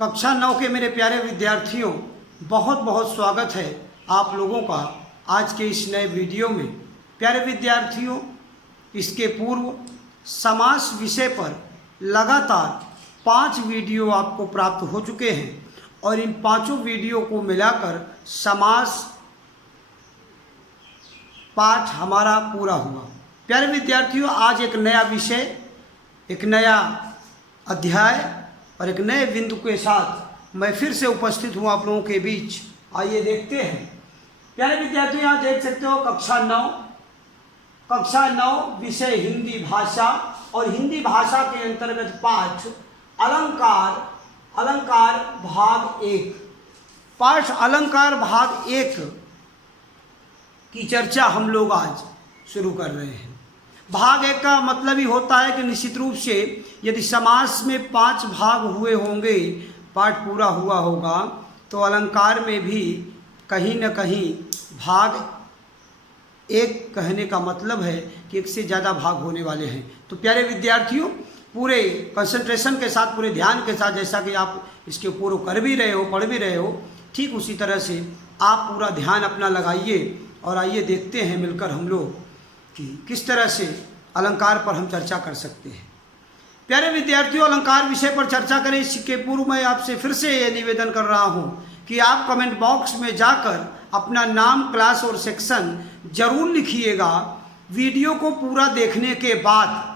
कक्षा 9 के मेरे प्यारे विद्यार्थियों, बहुत बहुत स्वागत है आप लोगों का आज के इस नए वीडियो में। प्यारे विद्यार्थियों, इसके पूर्व समास विषय पर लगातार 5 वीडियो आपको प्राप्त हो चुके हैं और इन 5 वीडियो को मिलाकर समास पाठ हमारा पूरा हुआ। प्यारे विद्यार्थियों, आज एक नया विषय, एक नया अध्याय और एक नए बिंदु के साथ मैं फिर से उपस्थित हूँ आप लोगों के बीच। आइए देखते हैं। प्यारे विद्यार्थियों, यहाँ देख सकते हो कक्षा 9 विषय हिंदी भाषा और हिंदी भाषा के अंतर्गत पाठ अलंकार भाग 1। पाठ अलंकार भाग 1 की चर्चा हम लोग आज शुरू कर रहे हैं। भाग 1 का मतलब ही होता है कि निश्चित रूप से यदि समास में 5 भाग हुए होंगे, पाठ पूरा हुआ होगा, तो अलंकार में भी कहीं न कहीं भाग 1 कहने का मतलब है कि 1 से ज़्यादा भाग होने वाले हैं। तो प्यारे विद्यार्थियों, पूरे कंसंट्रेशन के साथ, पूरे ध्यान के साथ, जैसा कि आप इसके पूर्व कर भी रहे हो, पढ़ भी रहे हो, ठीक उसी तरह से आप पूरा ध्यान अपना लगाइए और आइए देखते हैं मिलकर हम लोग कि किस तरह से अलंकार पर हम चर्चा कर सकते हैं। प्यारे विद्यार्थियों, अलंकार विषय पर चर्चा करें इसके पूर्व मैं आपसे फिर से ये निवेदन कर रहा हूँ कि आप कमेंट बॉक्स में जाकर अपना नाम, क्लास और सेक्शन जरूर लिखिएगा। वीडियो को पूरा देखने के बाद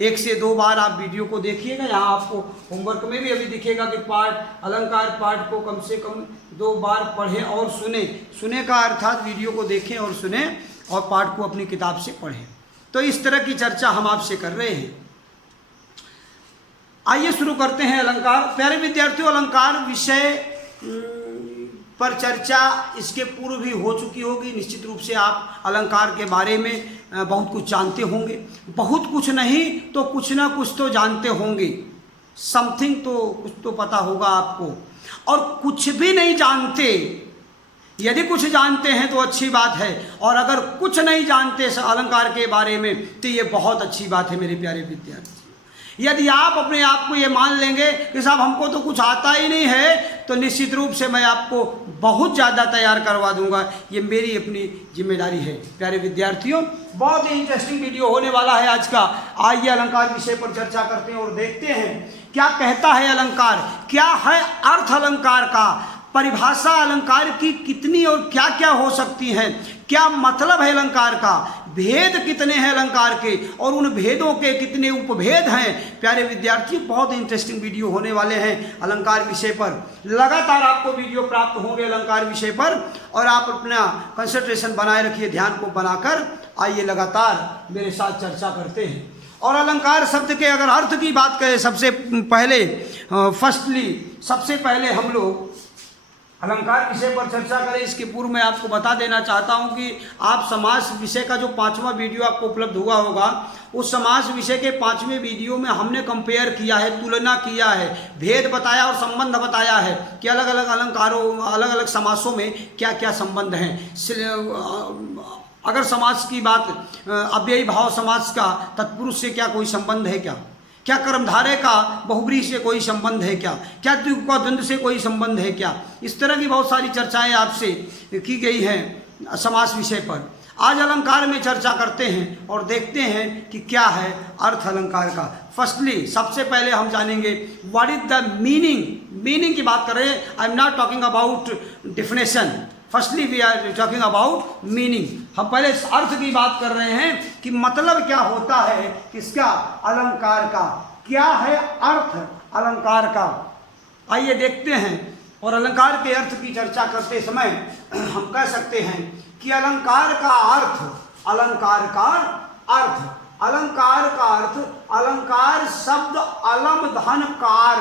1 से 2 बार आप वीडियो को देखिएगा। यहाँ आपको होमवर्क में भी अभी दिखेगा कि अलंकार पाठ को कम से कम 2 बार पढ़ें और सुने का अर्थात वीडियो को देखें और सुने और पाठ को अपनी किताब से पढ़ें। तो इस तरह की चर्चा हम आपसे कर रहे हैं। आइए शुरू करते हैं अलंकार। प्यारे विद्यार्थियों, अलंकार विषय पर चर्चा इसके पूर्व भी हो चुकी होगी। निश्चित रूप से आप अलंकार के बारे में बहुत कुछ जानते होंगे। बहुत कुछ नहीं तो कुछ ना कुछ तो जानते होंगे। समथिंग तो कुछ तो पता होगा आपको। और कुछ भी नहीं जानते, यदि कुछ जानते हैं तो अच्छी बात है, और अगर कुछ नहीं जानते अलंकार के बारे में तो ये बहुत अच्छी बात है मेरे प्यारे विद्यार्थी। यदि आप अपने आप को ये मान लेंगे कि साहब हमको तो कुछ आता ही नहीं है, तो निश्चित रूप से मैं आपको बहुत ज़्यादा तैयार करवा दूंगा। ये मेरी अपनी जिम्मेदारी है। प्यारे विद्यार्थियों, बहुत ही इंटरेस्टिंग वीडियो होने वाला है आज का। आइए अलंकार विषय पर चर्चा करते हैं और देखते हैं क्या कहता है अलंकार, क्या है अर्थ अलंकार का, परिभाषा अलंकार की कितनी और क्या क्या हो सकती हैं, क्या मतलब है अलंकार का, भेद कितने हैं अलंकार के और उन भेदों के कितने उपभेद हैं। प्यारे विद्यार्थियों, बहुत इंटरेस्टिंग वीडियो होने वाले हैं अलंकार विषय पर। लगातार आपको वीडियो प्राप्त होंगे अलंकार विषय पर और आप अपना कंसंट्रेशन बनाए रखिए, ध्यान को बनाकर आइए लगातार मेरे साथ चर्चा करते हैं। और अलंकार शब्द के अगर अर्थ की बात करें, सबसे पहले हम लोग अलंकार विषय पर चर्चा करें। इसके पूर्व मैं आपको बता देना चाहता हूं कि आप समास विषय का जो 5वां वीडियो आपको उपलब्ध हुआ होगा, उस समास विषय के 5वें वीडियो में हमने कंपेयर किया है, तुलना किया है, भेद बताया और संबंध बताया है कि अलग अलग अलंकारों, अलग अलग समासों में क्या क्या संबंध हैं। अगर समास की बात, अव्ययी भाव समास का तत्पुरुष से क्या कोई संबंध है क्या कर्मधारय का बहुब्रीहि से कोई संबंध है क्या द्वित्व से कोई संबंध है क्या। इस तरह की बहुत सारी चर्चाएं आपसे की गई हैं समास विषय पर। आज अलंकार में चर्चा करते हैं और देखते हैं कि क्या है अर्थ अलंकार का। फर्स्टली, सबसे पहले हम जानेंगे व्हाट इज द मीनिंग की बात कर रहे हैं। I am not talking about definition, firstly we are talking about meaning. हम पहले अर्थ की बात कर रहे हैं कि मतलब क्या होता है किसका, अलंकार का, क्या है अर्थ अलंकार का। आइए देखते हैं। और अलंकार के अर्थ की चर्चा करते समय हम कह सकते हैं कि अलंकार का अर्थ, अलंकार शब्द अलम धन कार।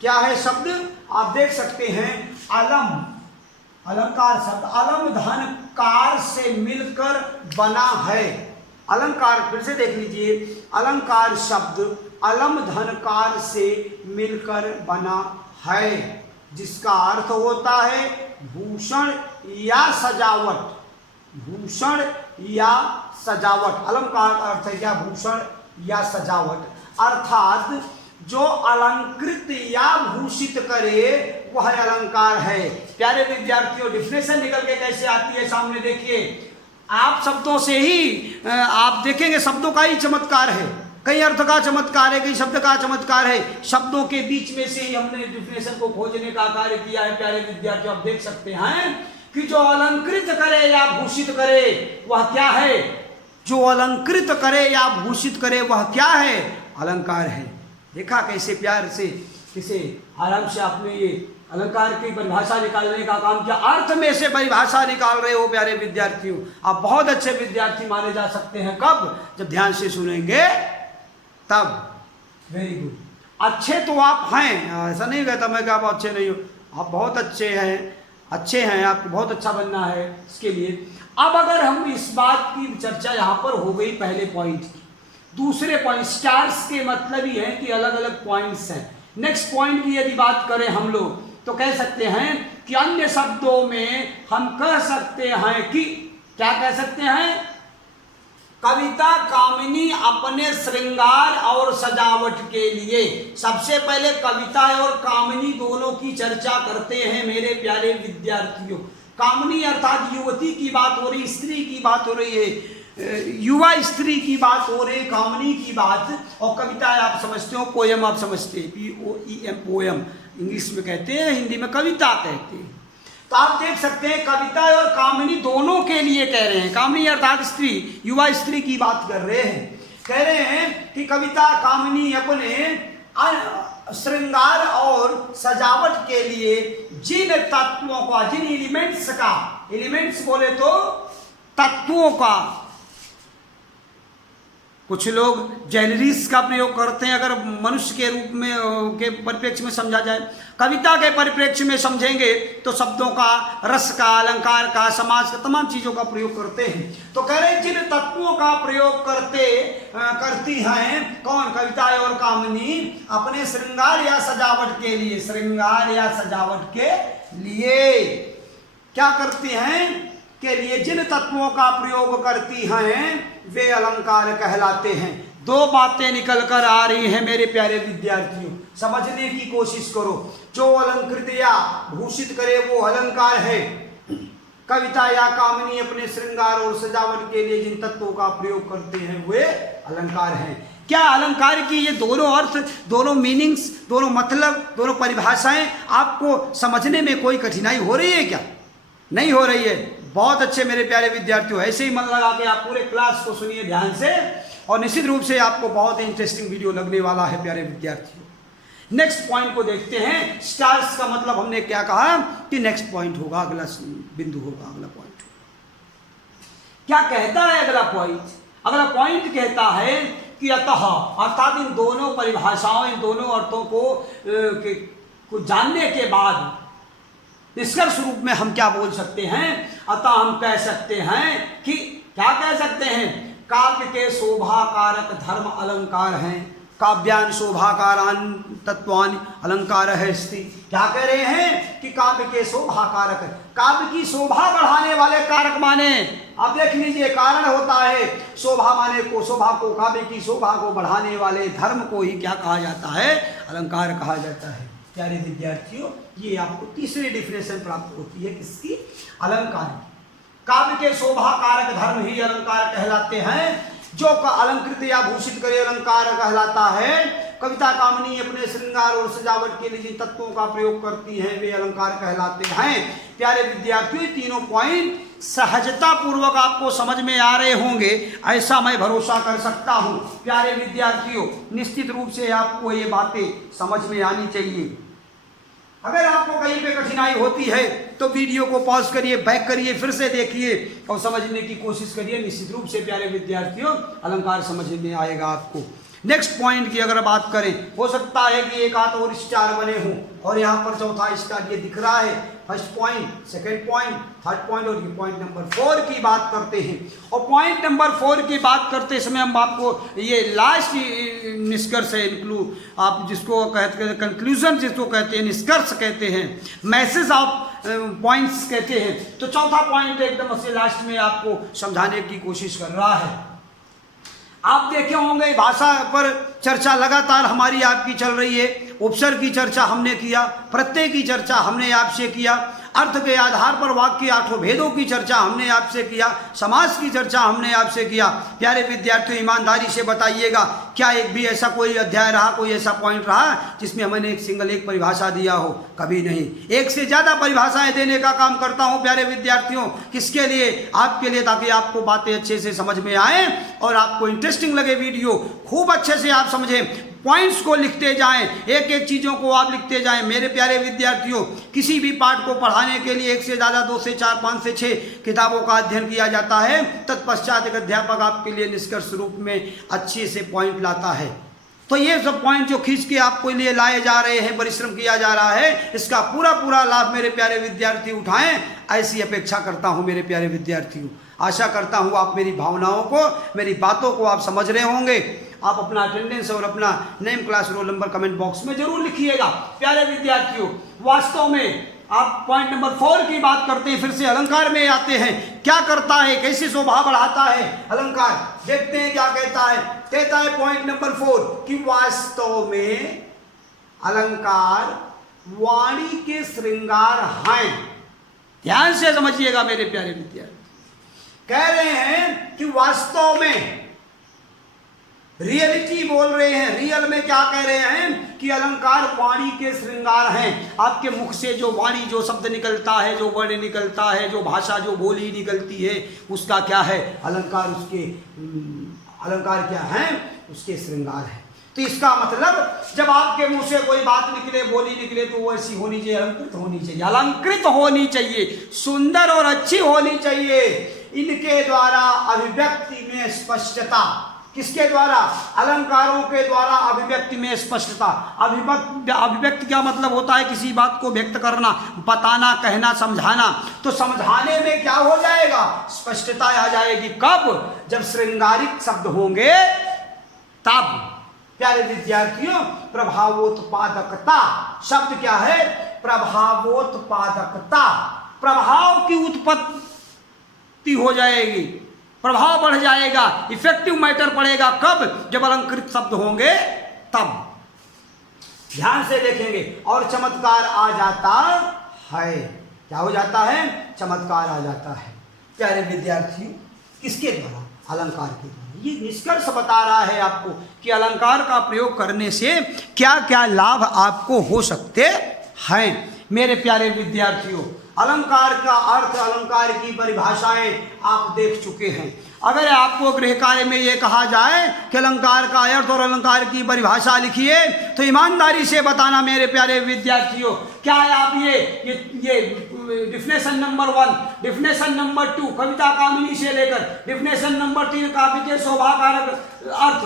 क्या है शब्द, आप देख सकते हैं, अलंकार शब्द अलम धन कार से मिलकर बना है। अलंकार, फिर से देख लीजिए, अलंकार शब्द अलम धन कार से मिलकर बना है, जिसका अर्थ होता है भूषण या सजावट। अलंकार का अर्थ है क्या, भूषण या सजावट। अर्थात जो अलंकृत या भूषित करे वह अलंकार है। प्यारे विद्यार्थियों, डिफिनेशन निकल के कैसे आती है सामने देखिए। आप शब्दों से ही आप देखेंगे शब्दों का ही चमत्कार है, कई अर्थ का चमत्कार है, कई शब्द का चमत्कार है। शब्दों के बीच में से ही हमने डिफिनेशन को खोजने का कार्य किया है। प्यारे विद्यार्थियों, आप देख सकते हैं कि जो अलंकृत करे या भूषित करे वह क्या है। जो अलंकृत करे या भूषित करे वह क्या है, अलंकार है। देखा कैसे प्यार से, किसे आराम से आपने ये अलंकार की परिभाषा निकालने का काम किया। अर्थ में से परिभाषा निकाल रहे हो प्यारे विद्यार्थियों। आप बहुत अच्छे विद्यार्थी माने जा सकते हैं। कब? जब ध्यान से सुनेंगे तब। Very good. अच्छे तो आप हैं, ऐसा नहीं कहता मैं कि आप अच्छे नहीं हो, आप बहुत अच्छे हैं, अच्छे हैं, आपको बहुत अच्छा बनना है इसके लिए। अब अगर हम इस बात की चर्चा यहाँ पर हो गई पहले पॉइंट की, दूसरे पॉइंट स्टार्स के मतलब ही है कि अलग अलग पॉइंट्स हैं। नेक्स्ट पॉइंट की यदि बात करें हम लोग तो कह सकते हैं कि अन्य शब्दों में हम कह सकते हैं कि क्या कह सकते हैं, कविता कामिनी अपने श्रृंगार और सजावट के लिए। सबसे पहले कविता और कामिनी दोनों की चर्चा करते हैं मेरे प्यारे विद्यार्थियों। कामिनी अर्थात युवती की बात हो रही, स्त्री की बात हो रही है, युवा स्त्री की बात हो रही, कामिनी की बात। और कविता आप समझते हो, पोयम आप समझते हैं, POEM पोयम इंग्लिश में कहते हैं, हिंदी में कविता कहते हैं। तो आप देख सकते हैं कविता और कामिनी दोनों के लिए कह रहे हैं। कामिनी अर्थात स्त्री, युवा स्त्री की बात कर रहे हैं। कह रहे हैं कि कविता कामिनी अपने श्रृंगार और सजावट के लिए जिन तत्वों का, जिन एलिमेंट्स का, एलिमेंट्स बोले तो तत्वों का, कुछ लोग ज्वेलरीज का प्रयोग करते हैं अगर मनुष्य के रूप में के परिप्रेक्ष्य में समझा जाए। कविता के परिप्रेक्ष्य में समझेंगे तो शब्दों का, रस का, अलंकार का, समाज का, तमाम चीजों का प्रयोग करते हैं। तो कह रहे हैं जिन तत्वों का प्रयोग करती हैं कौन, कविता और कामिनी अपने श्रृंगार या सजावट के लिए। श्रृंगार या सजावट के लिए क्या करती हैं के लिए जिन तत्वों का प्रयोग करती हैं वे अलंकार कहलाते हैं। दो बातें निकल कर आ रही हैं मेरे प्यारे विद्यार्थियों, समझने की कोशिश करो। जो अलंकृत या भूषित करे वो अलंकार है। कविता या कामिनी अपने श्रृंगार और सजावट के लिए जिन तत्वों का प्रयोग करते हैं वे अलंकार हैं। क्या अलंकार की ये दोनों अर्थ, दोनों मीनिंग्स, दोनों मतलब, दोनों परिभाषाएं आपको समझने में कोई कठिनाई हो रही है क्या? नहीं हो रही है। बहुत अच्छे मेरे प्यारे विद्यार्थियों, ऐसे ही मन लगा के आप पूरे क्लास को सुनिए ध्यान से, और निश्चित रूप से आपको बहुत इंटरेस्टिंग वीडियो लगने वाला है प्यारे विद्यार्थियों। नेक्स्ट पॉइंट को देखते हैं। स्टार्स का मतलब हमने क्या कहा कि नेक्स्ट पॉइंट होगा, अगला बिंदु होगा, अगला पॉइंट होगा। क्या कहता है अगला पॉइंट? अगला पॉइंट कहता है कि अतः, अर्थात इन दोनों परिभाषाओं, इन दोनों अर्थों को जानने के बाद निष्कर्ष रूप में हम क्या बोल सकते हैं? अतः हम कह सकते हैं कि क्या कह सकते हैं, काव्य के शोभाकारक धर्म अलंकार हैं। काव्यान शोभाकारान तत्वान अलंकार है स्त्री। क्या कह रहे हैं कि काव्य के शोभाकारक, काव्य की शोभा बढ़ाने वाले कारक माने। आप देख लीजिए, कारण होता है शोभा माने को, शोभा को, काव्य की शोभा को बढ़ाने वाले धर्म को ही क्या कहा जाता है? अलंकार कहा जाता है। प्यारे विद्यार्थियों, ये आपको तीसरी डिफिनेशन प्राप्त होती है किसकी? अलंकार। काव्य के शोभा कारक धर्म ही अलंकार कहलाते हैं। जो का अलंकृत या भूषित करे अलंकार कहलाता है। कविता कामिनी अपने श्रृंगार और सजावट के लिए जिन तत्वों का प्रयोग करती हैं वे अलंकार कहलाते हैं। प्यारे विद्यार्थियों, तीनों पॉइंट सहजता पूर्वक आपको समझ में आ रहे होंगे, ऐसा मैं भरोसा कर सकता हूं। प्यारे विद्यार्थियों, निश्चित रूप से आपको ये बातें समझ में आनी चाहिए। अगर आपको कहीं पे कठिनाई होती है तो वीडियो को पॉज करिए, बैक करिए, फिर से देखिए और समझने की कोशिश करिए। निश्चित रूप से प्यारे विद्यार्थियों, अलंकार समझ में आएगा आपको। नेक्स्ट पॉइंट की अगर बात करें, हो सकता है कि एक आध और स्टार बने हों और यहाँ पर चौथा स्टार ये दिख रहा है। First point, second point, third point और ये पॉइंट नंबर 4 की बात करते हैं। और पॉइंट नंबर 4 की बात करते समय हम आपको ये लास्ट निष्कर्ष है, आप जिसको कहते हैं कंक्लूजन, जिसको कहते हैं निष्कर्ष कहते हैं, मैसेज ऑफ पॉइंट्स कहते हैं। तो चौथा पॉइंट एकदम से लास्ट में आपको समझाने की कोशिश कर रहा है। आप देखे होंगे भाषा पर चर्चा लगातार हमारी आपकी चल रही है। उपसर्ग की चर्चा हमने किया, प्रत्यय की चर्चा हमने आपसे किया, अर्थ के आधार पर वाक्य आठों भेदों की चर्चा हमने आपसे किया, समास की चर्चा हमने आपसे किया। प्यारे विद्यार्थियों, ईमानदारी से बताइएगा, क्या एक भी ऐसा कोई अध्याय रहा, कोई ऐसा पॉइंट रहा जिसमें हमने एक परिभाषा दिया हो? कभी नहीं। एक से ज़्यादा परिभाषाएं देने का काम करता हूं प्यारे विद्यार्थियों। किसके लिए? आपके लिए, ताकि आपको बातें अच्छे से समझ में आए और आपको इंटरेस्टिंग लगे वीडियो, खूब अच्छे से आप समझें। पॉइंट्स को लिखते जाएं, एक एक चीज़ों को आप लिखते जाएं। मेरे प्यारे विद्यार्थियों, किसी भी पाठ को पढ़ाने के लिए एक से ज़्यादा, 2 से 4, 5 से 6 किताबों का अध्ययन किया जाता है। तत्पश्चात एक अध्यापक आपके लिए निष्कर्ष रूप में अच्छे से पॉइंट लाता है। तो ये सब पॉइंट जो खींच के आपको लिए लाए जा रहे हैं, परिश्रम किया जा रहा है, इसका पूरा पूरा लाभ मेरे प्यारे विद्यार्थी उठाएं, ऐसी अपेक्षा करता हूं मेरे प्यारे विद्यार्थियों। आशा करता हूं आप मेरी भावनाओं को, मेरी बातों को आप समझ रहे होंगे। आप अपना अटेंडेंस और अपना name, class, roll number comment box में जरूर लिखिएगा। प्यारे विद्यार्थियों, वास्तव में आप पॉइंट नंबर 4 की बात करते हैं, फिर से अलंकार में आते हैं। क्या करता है, कैसे शोभा बढ़ाता है अलंकार? देखते हैं क्या कहता है। कहता है पॉइंट नंबर 4 कि वास्तव में अलंकार वाणी के श्रृंगार हैं। ध्यान से समझिएगा मेरे प्यारे विद्यार्थी। कह रहे हैं कि वास्तव में, रियलिटी बोल रहे हैं, रियल में क्या कह रहे हैं कि अलंकार वाणी के श्रृंगार हैं। आपके मुख से जो वाणी, जो शब्द निकलता है, जो वर्ण निकलता है, जो भाषा, जो बोली निकलती है, उसका क्या है? अलंकार। उसके अलंकार क्या है? उसके श्रृंगार है। तो इसका मतलब जब आपके मुंह से कोई बात निकले, बोली निकले, तो वो ऐसी होनी चाहिए, अलंकृत होनी चाहिए, अलंकृत होनी चाहिए, सुंदर और अच्छी होनी चाहिए। इनके द्वारा अभिव्यक्ति में स्पष्टता। किसके द्वारा? अलंकारों के द्वारा अभिव्यक्ति में स्पष्टता। अभिव्यक्ति क्या मतलब होता है? किसी बात को व्यक्त करना, बताना, कहना, समझाना। तो समझाने में क्या हो जाएगा? स्पष्टता आ जाएगी। कब? जब श्रृंगारिक शब्द होंगे तब। प्यारे विद्यार्थियों, प्रभावोत्पादकता शब्द क्या है? प्रभावोत्पादकता। प्रभाव की उत्पत्ति हो जाएगी, प्रभाव बढ़ जाएगा, इफेक्टिव मैटर पड़ेगा। कब? जब अलंकृत शब्द होंगे तब। ध्यान से देखेंगे। और चमत्कार आ जाता है। क्या हो जाता है? चमत्कार आ जाता है। प्यारे विद्यार्थियों, किसके द्वारा? अलंकार के द्वारा। ये निष्कर्ष बता रहा है आपको कि अलंकार का प्रयोग करने से क्या क्या लाभ आपको हो सकते हैं। मेरे प्यारे विद्यार्थियों, अलंकार का अर्थ, अलंकार की परिभाषाएं आप देख चुके हैं। अगर आपको गृह कार्य में ये कहा जाए कि अलंकार का अर्थ और अलंकार की परिभाषा लिखिए, तो ईमानदारी से बताना मेरे प्यारे विद्यार्थियों, क्या है? आप ये डिफिनेशन नंबर 1, डिफिनेशन नंबर 2 कविता कामिनी से लेकर डिफिनेशन नंबर 3 काव्य के शोभाकारक अर्थ,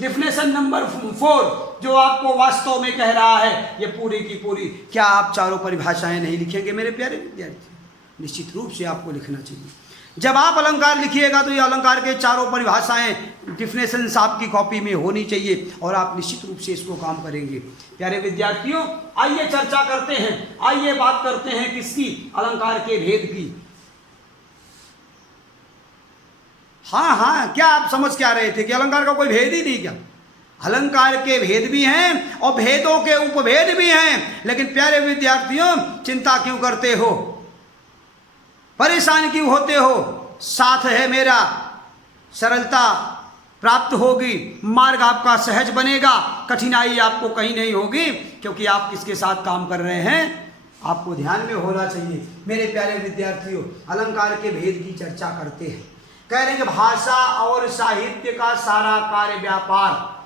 डिफिनेशन नंबर 4 जो आपको वास्तव में कह रहा है, ये पूरी की पूरी, क्या आप चारों परिभाषाएं नहीं लिखेंगे मेरे प्यारे विद्यार्थी? निश्चित रूप से आपको लिखना चाहिए। जब आप अलंकार लिखिएगा तो ये अलंकार के चारों परिभाषाएं, डिफिनेशंस आपकी कॉपी में होनी चाहिए और आप निश्चित रूप से इसको काम करेंगे। प्यारे विद्यार्थियों, आइए चर्चा करते हैं, आइए बात करते हैं किसकी? अलंकार के भेद की। हाँ, क्या आप समझ क्या रहे थे कि अलंकार का कोई भेद ही नहीं? क्या अलंकार के भेद भी हैं और भेदों के उपभेद भी हैं। लेकिन प्यारे विद्यार्थियों, चिंता क्यों करते हो? परेशान क्यों होते हो? साथ है मेरा, सरलता प्राप्त होगी, मार्ग आपका सहज बनेगा, कठिनाई आपको कहीं नहीं होगी, क्योंकि आप किसके साथ काम कर रहे हैं, आपको ध्यान में होना चाहिए। मेरे प्यारे विद्यार्थियों, अलंकार के भेद की चर्चा करते हैं। कह रहे हैं कि भाषा और साहित्य का सारा कार्य व्यापार।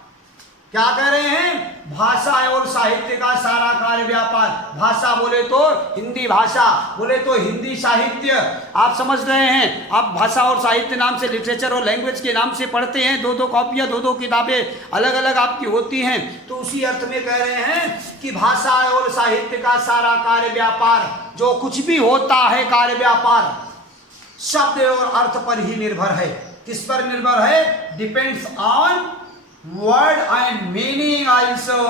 क्या कह रहे हैं? भाषा और साहित्य का सारा कार्य व्यापार। भाषा बोले तो हिंदी भाषा, बोले तो हिंदी साहित्य। आप समझ रहे हैं, आप भाषा और साहित्य नाम से, लिटरेचर और लैंग्वेज के नाम से पढ़ते हैं, 2-2 कॉपियाँ, 2-2 किताबें अलग अलग आपकी होती हैं। तो उसी अर्थ में कह रहे हैं कि भाषा और साहित्य का सारा कार्य व्यापार, जो कुछ भी होता है कार्य व्यापार, शब्द और अर्थ पर ही निर्भर है। किस पर निर्भर है? Depends on word and meaning also.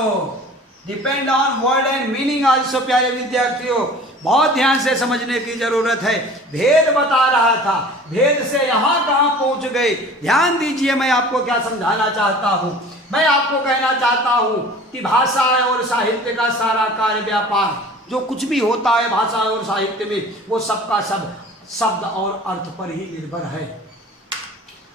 Depend on word and meaning also. प्यारे विद्यार्थियों, बहुत ध्यान से समझने की जरूरत है। भेद बता रहा था, भेद से यहाँ कहाँ पहुँच गए। ध्यान दीजिए, मैं आपको क्या समझाना चाहता हूँ। मैं आपको कहना चाहता हूँ कि भाषा और साहित्य का सारा कार्य व्यापार, जो कुछ भी होता है भाषा और साहित्य में, वो सबका सब शब्द और अर्थ पर ही निर्भर है।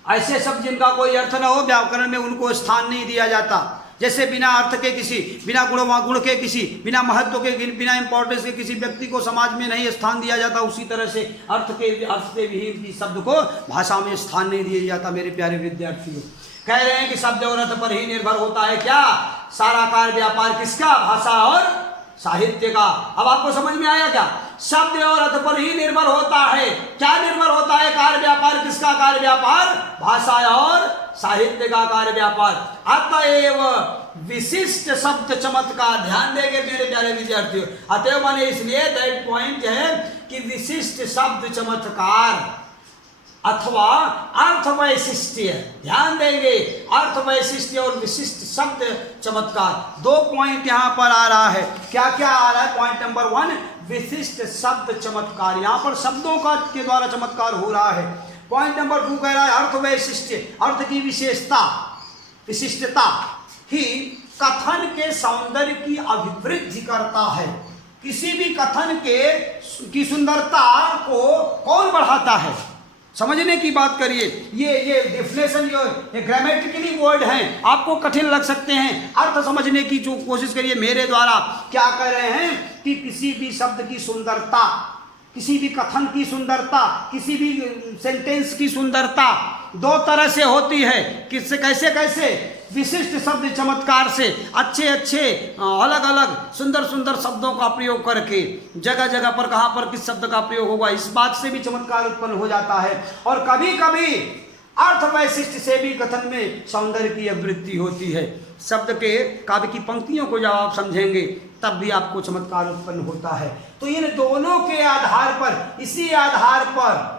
ऐसे शब्द जिनका कोई अर्थ न हो, व्याकरण में उनको स्थान नहीं दिया जाता। जैसे बिना अर्थ के किसी, बिना गुण के किसी, बिना महत्व के, बिना इंपॉर्टेंस के किसी व्यक्ति को समाज में नहीं स्थान दिया जाता, उसी तरह से अर्थ से भी शब्द को भाषा में स्थान नहीं दिया जाता। मेरे प्यारे विद्यार्थियों, कह रहे हैं कि शब्द और अर्थ पर ही निर्भर होता है क्या? सारा कार्य व्यापार किसका? भाषा और साहित्य का। अब आपको समझ में आया क्या? शब्द और अर्थ पर ही निर्भर होता है। क्या निर्भर होता है? कार्य व्यापार किसका? कार्य व्यापार भाषा और साहित्य का कार्य व्यापार। अतएव विशिष्ट शब्द चमत्कार, ध्यान देंगे मेरे प्यारे विद्यार्थियों, अतएव माने इसलिए दैट पॉइंट है कि विशिष्ट शब्द चमत्कार अथवा अर्थ वैशिष्ट्य, ध्यान देंगे, अर्थ वैशिष्ट्य और विशिष्ट शब्द चमत्कार, दो पॉइंट यहाँ पर आ रहा है। क्या क्या आ रहा है? पॉइंट नंबर 1 विशिष्ट शब्द चमत्कार, यहाँ पर शब्दों का के द्वारा चमत्कार हो रहा है। पॉइंट नंबर 2 कह रहा है अर्थ वैशिष्ट्य, अर्थ की विशेषता, विशिष्टता ही कथन के सौंदर्य की अभिवृद्धि करता है। किसी भी कथन की सुंदरता को कौन बढ़ाता है? समझने की बात करिए। ये डेफिनेशन, ये ग्रामेटिकली वर्ड हैं, आपको कठिन लग सकते हैं। अर्थ समझने की जो कोशिश करिए मेरे द्वारा। क्या कर रहे हैं कि किसी भी शब्द की सुंदरता, किसी भी कथन की सुंदरता, किसी भी सेंटेंस की सुंदरता दो तरह से होती है। किससे? कैसे कैसे? विशिष्ट शब्द चमत्कार से, अच्छे अच्छे अलग अलग सुंदर सुंदर शब्दों का प्रयोग करके, जगह जगह पर कहाँ पर किस शब्द का प्रयोग होगा, इस बात से भी चमत्कार उत्पन्न हो जाता है। और कभी कभी अर्थ वैशिष्ट से भी कथन में सौंदर्य की अभिवृद्धि होती है। शब्द के काव्य की पंक्तियों को जब आप समझेंगे तब भी आपको चमत्कार उत्पन्न होता है। तो इन दोनों के आधार पर, इसी आधार पर,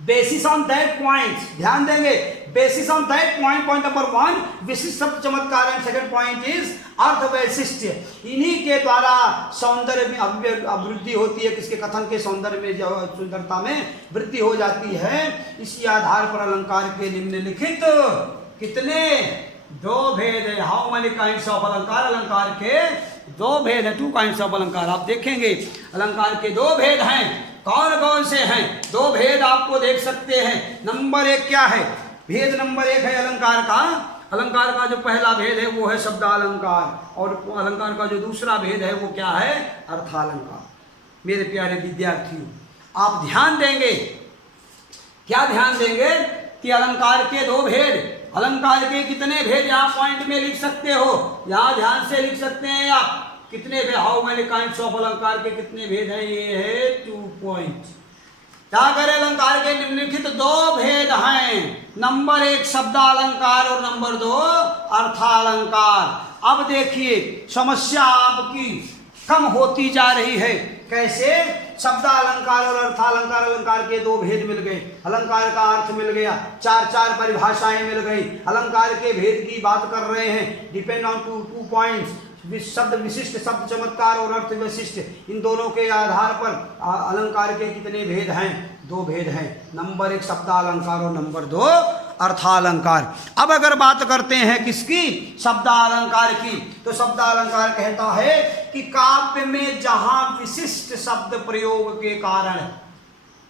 बेसिस ऑन दैट पॉइंट, ध्यान देंगे, basis on that point, point number 1 विशिष्ट शब्द चमत्कार, and second point is earth वैशिष्ट्य। इन्हीं के द्वारा सौंदर्य में अभिवृद्धि होती है। किसके? कथन के सौंदर्य में, जो सुंदरता में वृद्धि हो जाती है। इसी आधार पर अलंकार के निम्नलिखित कितने? 2 भेद है। हाउ मेनी काइंड्स ऑफ अलंकार? अलंकार के 2 भेद है, 2 काइंड्स ऑफ अलंकार। आप देखेंगे अलंकार के 2 भेद हैं। कौन कौन से हैं? 2 भेद आपको देख सकते हैं। नंबर 1 क्या है? भेद नंबर 1 है अलंकार का। अलंकार का जो पहला भेद है वो है शब्दालंकार, और अलंकार का जो दूसरा भेद है वो क्या है? अर्थालंकार। मेरे प्यारे विद्यार्थियों, आप ध्यान देंगे, क्या ध्यान देंगे कि अलंकार के 2 भेद, अलंकार के कितने भेद यहाँ पॉइंट में लिख सकते हो, यहाँ ध्यान से लिख सकते हैं आप। कितने भेद? हाउ मेनी काइंड्स ऑफ अलंकार के कितने भेद हैं? ये है 2 पॉइंट। क्या करें? अलंकार के निम्नलिखित 2 भेद हैं। नंबर 1 शब्दालंकार और नंबर 2 अर्थालंकार। अब देखिए समस्या आपकी कम होती जा रही है। कैसे? शब्दालंकार और अर्थालंकार, अलंकार के 2 भेद मिल गए, अलंकार का अर्थ मिल गया, 4 परिभाषाएं मिल गई। अलंकार के भेद की बात कर रहे हैं। डिपेंड ऑन 2 पॉइंट्स, शब्द विशिष्ट, शब्द चमत्कार और अर्थ विशिष्ट। इन दोनों के आधार पर अलंकार के कितने भेद हैं? 2 भेद हैं। नंबर 1 शब्दालंकार और नंबर 2 अर्थालंकार। अब अगर बात करते हैं किसकी? शब्दालंकार की, तो शब्दालंकार कहता है कि काव्य में जहां विशिष्ट शब्द प्रयोग के कारण,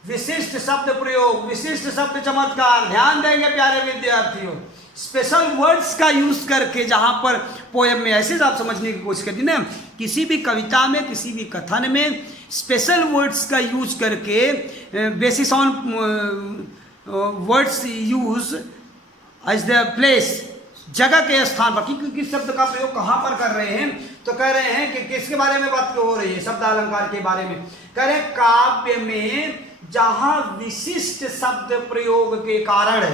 विशिष्ट शब्द प्रयोग, विशिष्ट शब्द चमत्कार, ध्यान देंगे प्यारे विद्यार्थियों, स्पेशल वर्ड्स का यूज करके, जहां पर पोएम में, ऐसे आप समझने की कोशिश करिए ना, किसी भी कविता में, किसी भी कथन में स्पेशल वर्ड्स का यूज करके, basis on words use as the place, जगह के स्थान पर, किस शब्द का प्रयोग कहाँ पर कर रहे हैं, तो कह रहे हैं कि किसके बारे में बात हो रही है? शब्दालंकार के बारे में। कह रहे काव्य में जहां विशिष्ट शब्द प्रयोग के कारण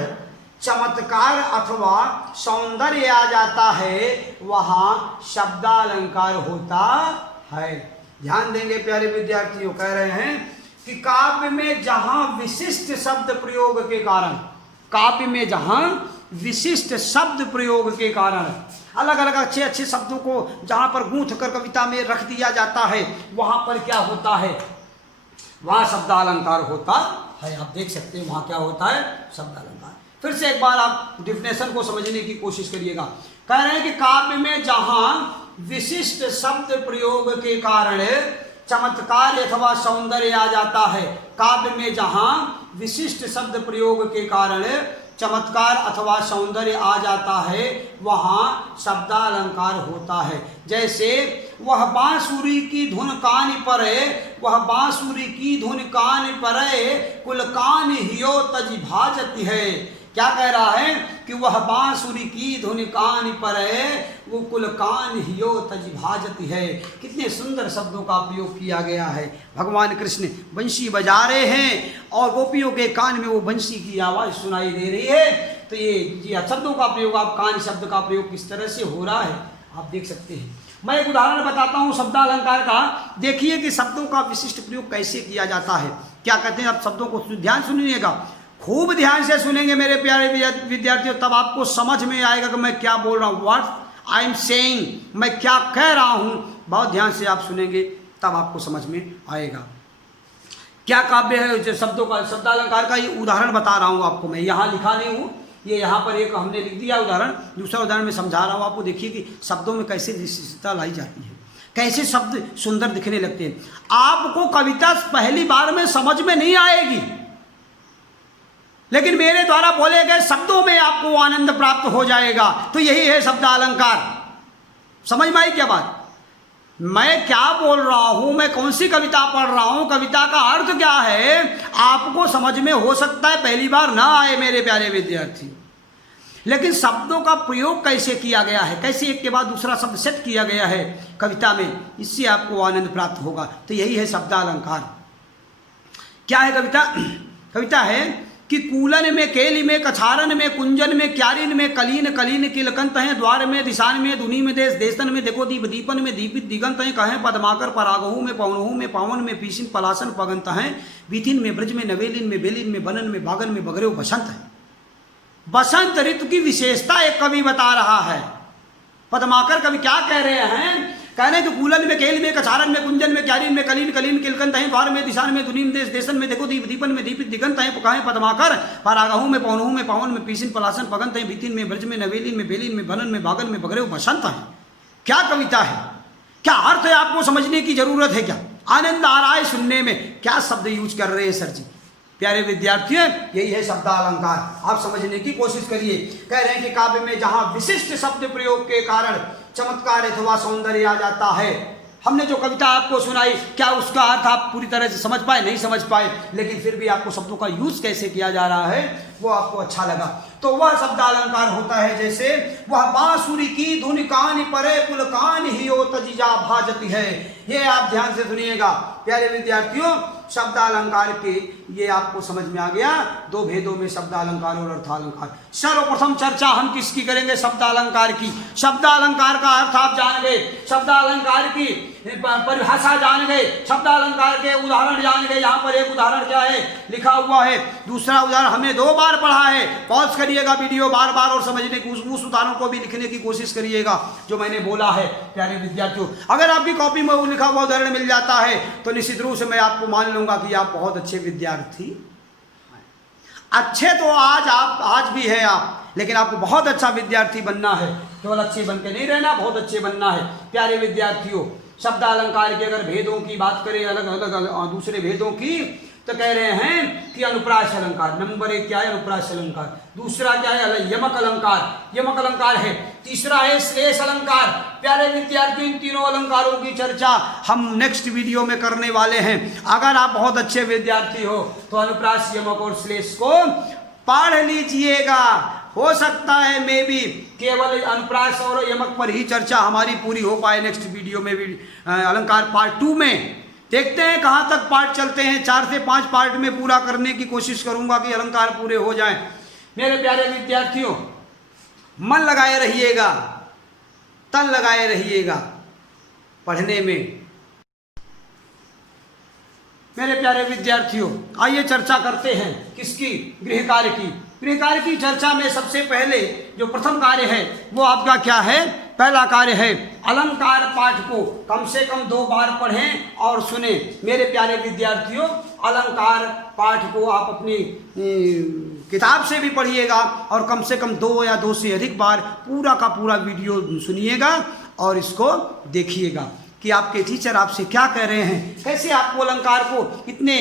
चमत्कार अथवा सौंदर्य आ जाता है, वहां शब्दालंकार होता है। ध्यान देंगे प्यारे विद्यार्थियों, कह रहे हैं कि काव्य में जहां विशिष्ट शब्द प्रयोग के कारण, काव्य में जहां विशिष्ट शब्द प्रयोग के कारण, अलग अलग अच्छे अच्छे शब्दों को जहाँ पर गूंथ कर कविता में रख दिया जाता है, वहाँ पर क्या होता है, वहाँ शब्दालंकार होता है। आप देख सकते हैं वहाँ क्या होता है, शब्दालंकार। फिर से एक बार आप डिफिनेशन को समझने की कोशिश करिएगा। कह रहे हैं कि काव्य में जहाँ विशिष्ट शब्द प्रयोग के कारण चमत्कार अथवा सौंदर्य आ जाता है, काव्य में जहाँ विशिष्ट शब्द प्रयोग के कारण चमत्कार अथवा सौंदर्य आ जाता है, वहाँ शब्दालंकार होता है। जैसे वह बांसुरी की धुन कान परे, वह बांसुरी की धुन कान परे, कुल कान हियो तज भाजती है। क्या कह रहा है कि वह बांसुरी की धुन कान परे, वो कुल कान हियो तज भाजती है। कितने सुंदर शब्दों का प्रयोग किया गया है। भगवान कृष्ण बंशी बजा रहे हैं और गोपियों के कान में वो बंशी की आवाज़ सुनाई दे रही है। तो ये शब्दों का प्रयोग, आप कान शब्द का प्रयोग किस तरह से हो रहा है आप देख सकते हैं। मैं एक उदाहरण बताता हूँ शब्दालंकार का। देखिए कि शब्दों का विशिष्ट प्रयोग कैसे किया जाता है। क्या कहते हैं, आप शब्दों को ध्यान सुनिएगा, खूब ध्यान से सुनेंगे मेरे प्यारे विद्यार्थियों, तब आपको समझ में आएगा कि मैं क्या बोल रहा हूँ, व्हाट आई एम सेइंग, मैं क्या कह रहा हूँ। बहुत ध्यान से आप सुनेंगे तब आपको समझ में आएगा। क्या काव्य है, जो शब्दों का शब्दालंकार का ये उदाहरण बता रहा हूँ आपको। मैं यहाँ लिखा नहीं हूँ, ये यहाँ पर एक हमने लिख दिया उदाहरण। दूसरा उदाहरण मैं समझा रहा हूँ आपको। देखिए कि शब्दों में कैसे विशिष्टता लाई जाती है, कैसे शब्द सुंदर दिखने लगते हैं। आपको कविता पहली बार में समझ में नहीं आएगी, लेकिन मेरे द्वारा बोले गए शब्दों में आपको आनंद प्राप्त हो जाएगा। तो यही है शब्दालंकार। समझ में आई क्या बात, मैं क्या बोल रहा हूं, मैं कौन सी कविता पढ़ रहा हूं, कविता का अर्थ क्या है, आपको समझ में हो सकता है पहली बार ना आए मेरे प्यारे विद्यार्थी, लेकिन शब्दों का प्रयोग कैसे किया गया है, कैसे एक के बाद दूसरा शब्द सेट किया गया है कविता में, इससे आपको आनंद प्राप्त होगा। तो यही है शब्दालंकार। क्या है कविता, कविता है कि कूलन में, केली में, कछारन में, कुंजन में, क्यारिन में, कलीन कलीन किलकंत हैं, द्वार में, दिशान में, दुनी में, देश देशन में, देखो दीप दीपन में, दीपित दिगंत हैं, कहें पदमाकर परागहू में, पवनहू में, पावन में, पीसिन पलासन पगंत हैं, बीतिन में, ब्रज में, नवेलिन में, बेलिन में, बनन में, बागन में, बगरे बसंत है। बसंत ऋतु की विशेषता एक कवि बता रहा है। पदमाकर कवि क्या कह रहे हैं, कह रहे हैं कि कूलन में, केल में, कछारन में, कुंजन में, क्यारिन में, कलीन कलीन किलकंत हैं, द्वार में, दिशान में, दुनी में, देश देशन में, देखो दीप दीपन में, दीपित दिगंत हैं, कहें पदमाकर परागहू में, पवनहू में, पावन में, पीसिन पलासन पगंत हैं, बीतिन में, ब्रज में, नवेलिन में, बेलिन में, बनन में, बागन में, बगरे बसंत है। क्या कविता है, क्या अर्थ है, आपको समझने की जरूरत है। क्या आनंद आ रहा है सुनने में, क्या शब्द यूज कर रहे हैं सर जी। प्यारे विद्यार्थियों, यही है शब्दालंकार। आप समझने की कोशिश करिए। कह रहे हैं कि काव्य में जहां विशिष्ट शब्द प्रयोग के कारण चमत्कार अथवा सौंदर्य आ जाता है। हमने जो कविता आपको सुनाई, क्या उसका अर्थ आप पूरी तरह से समझ पाए, नहीं समझ पाए, लेकिन फिर भी आपको शब्दों का यूज कैसे किया जा रहा है वो आपको अच्छा लगा, तो वह शब्दालंकार होता है। जैसे वह बांसुरी की धुन कान परे, कुल कान हियो तजिजा भाजती है। ये आप ध्यान से सुनिएगा प्यारे विद्यार्थियों। शब्दालंकार के ये आपको समझ में आ गया, दो भेदों में शब्दालंकार और अर्थालंकार। सर्वप्रथम चर्चा हम किसकी करेंगे, शब्दालंकार की। शब्दालंकार का अर्थ आप जान गए, शब्दालंकार की परिभाषा जान गए, शब्दालंकार के उदाहरण जान गए। यहाँ पर एक उदाहरण क्या है लिखा हुआ है, दूसरा उदाहरण हमने 2 बार पढ़ा है। पॉज करिएगा वीडियो बार बार और समझने की उस उदाहरण को भी लिखने की कोशिश करिएगा जो मैंने बोला है प्यारे विद्यार्थियों। अगर आपकी कॉपी में लिखा हुआ उदाहरण मिल जाता है तो निश्चित रूप से मैं आपको मान लूंगा कि आप बहुत अच्छे विद्यार्थी। अच्छे तो आज भी है आप, लेकिन आपको बहुत अच्छा विद्यार्थी बनना है। केवल अच्छे बन के नहीं रहना, बहुत अच्छे बनना है प्यारे विद्यार्थियों। शब्दालंकार के अगर भेदों की बात करें, अलग अलग दूसरे भेदों की, तो कह रहे हैं कि अनुप्रास अलंकार नंबर 1 क्या है, अनुप्रास अलंकार। दूसरा क्या है, यमक अलंकार, यमक अलंकार है। तीसरा है श्लेष अलंकार। प्यारे विद्यार्थी, इन तीनों अलंकारों की चर्चा हम नेक्स्ट वीडियो में करने वाले हैं। अगर आप बहुत अच्छे विद्यार्थी हो तो अनुप्रास, यमक और श्लेष को पढ़ लीजिएगा। हो सकता है मे भी केवल अनुप्रास और यमक पर ही चर्चा हमारी पूरी हो पाए नेक्स्ट वीडियो में भी। अलंकार पार्ट 2 में देखते हैं कहाँ तक पार्ट चलते हैं। 4 से 5 पार्ट में पूरा करने की कोशिश करूंगा कि अलंकार पूरे हो जाएं। मेरे प्यारे विद्यार्थियों, मन लगाए रहिएगा, तन लगाए रहिएगा पढ़ने में। मेरे प्यारे विद्यार्थियों, आइए चर्चा करते हैं किसकी, गृह कार्य की। प्रियकार की चर्चा में सबसे पहले जो प्रथम कार्य है वो आपका क्या है? पहला कार्य है अलंकार पाठ को कम से कम 2 बार पढ़ें और सुने। मेरे प्यारे विद्यार्थियों, अलंकार पाठ को आप अपनी किताब से भी पढ़िएगा और कम से कम 2 या 2 से अधिक बार पूरा का पूरा वीडियो सुनिएगा और इसको देखिएगा कि आपके टीचर आपसे क्या कह रहे हैं, कैसे आपको अलंकार को इतने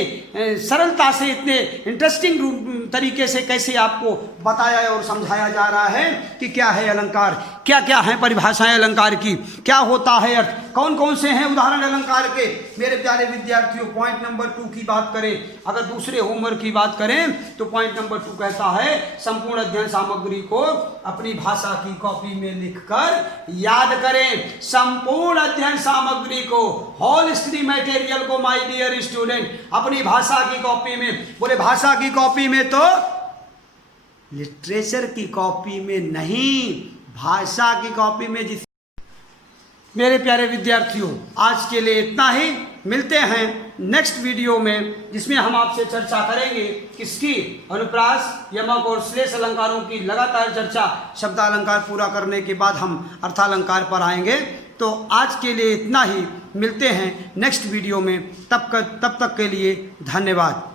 सरलता से, इतने इंटरेस्टिंग तरीके से कैसे आपको बताया और समझाया जा रहा है कि क्या है अलंकार, क्या क्या है परिभाषाएं अलंकार की, क्या होता है अर्थ, कौन कौन से हैं उदाहरण अलंकार के। मेरे प्यारे विद्यार्थियों, पॉइंट नंबर 2 की बात करें, अगर दूसरे होमवर्क की बात करें तो पॉइंट नंबर 2 कहता है संपूर्ण अध्ययन सामग्री को अपनी भाषा की कॉपी में लिखकर याद करें। संपूर्ण अध्ययन सामग्री को, होल स्टडी मटेरियल को माय डियर स्टूडेंट अपनी भाषा की कॉपी में, बोले भाषा की कॉपी में तो लिटरेचर की कॉपी में नहीं, भाषा की कॉपी में। जिस मेरे प्यारे विद्यार्थियों, आज के लिए इतना ही। मिलते हैं नेक्स्ट वीडियो में जिसमें हम आपसे चर्चा करेंगे किसकी? अनुप्रास, यमक और श्लेष अलंकारों की लगातार चर्चा। शब्दालंकार पूरा करने के बाद हम अर्थालंकार पर आएंगे। तो आज के लिए इतना ही। मिलते हैं नेक्स्ट वीडियो में, तब तक के लिए धन्यवाद।